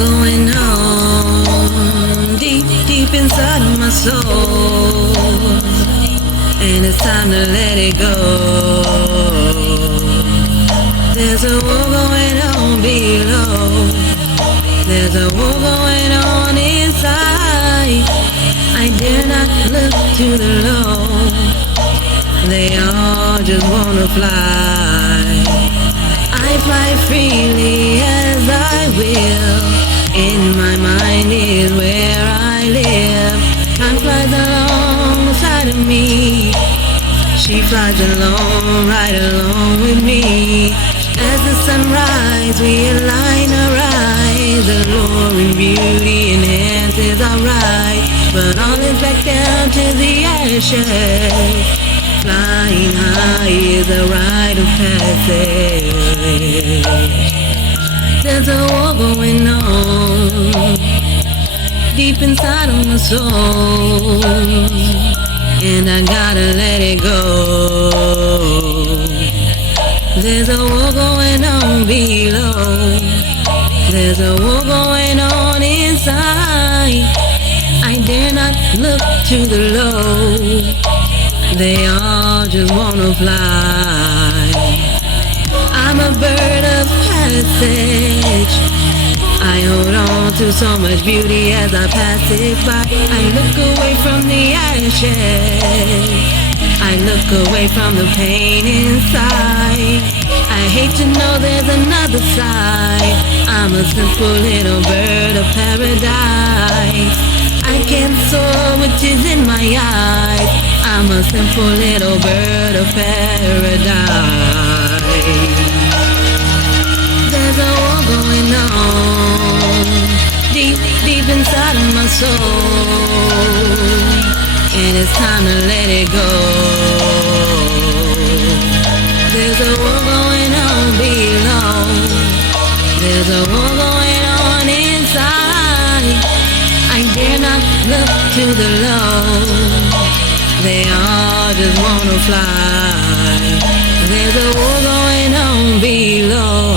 going on deep, deep inside of my soul, and it's time to let it go. There's a war going on below. There's a war going on inside. I dare not look to the low. They all just wanna fly. I fly freely as I will. In my mind is where I live. Time flies alongside of me. She flies along, right along with me. As the sunrise, we align our eyes. Alluring beauty enhances our ride. But all is back down to the ashes. Flying high is a rite of passage. There's a war going on deep inside of my soul, and I gotta let it go. There's a war going on below. There's a war going on inside. I dare not look to the low. They all just wanna fly. I'm a bird of passage. I hold on to so much beauty as I pass it by. I look away from the ashes. I look away from the pain inside. I hate to know there's another side. I'm a simple little bird of paradise. I can't soar with tears in my eyes. I'm a simple little bird of paradise. There's a war going on deep, deep inside of my soul, and it's time to let it go. There's a war going on below. There's a war going on inside. I dare not look to the low. They all just wanna fly. There's a war going on below.